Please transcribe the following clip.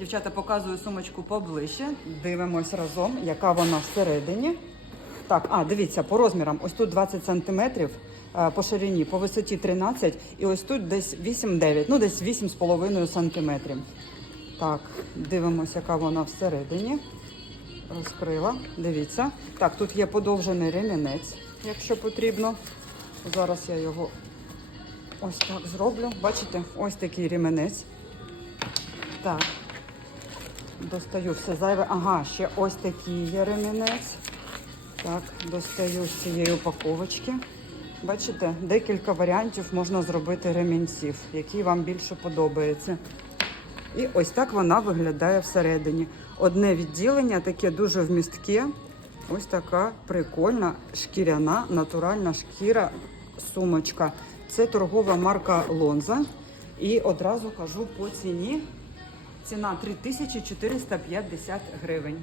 Дівчата показую сумочку поближче. Дивимось разом, яка вона всередині. Так, а дивіться, по розмірам. Ось тут 20 сантиметрів е, по ширині, по висоті 13, і ось тут десь 8-9, ну десь 8,5 сантиметрів. Так, дивимось, яка вона всередині. Розкрила. Дивіться. Так, тут є подовжений ремінець, якщо потрібно. Зараз я його ось так зроблю. Бачите, ось такий ремінець. Так. Достаю все зайве. Ага, ще ось такий є ремінець. Так, достаю з цієї упаковочки. Бачите, декілька варіантів можна зробити ремінців, які вам більше подобається. І ось так вона виглядає всередині. Одне відділення таке дуже вмістке. Ось така прикольна шкіряна натуральна шкіра сумочка. Це торгова марка Лонза. І одразу кажу по ціні. Ціна 3450 гривень.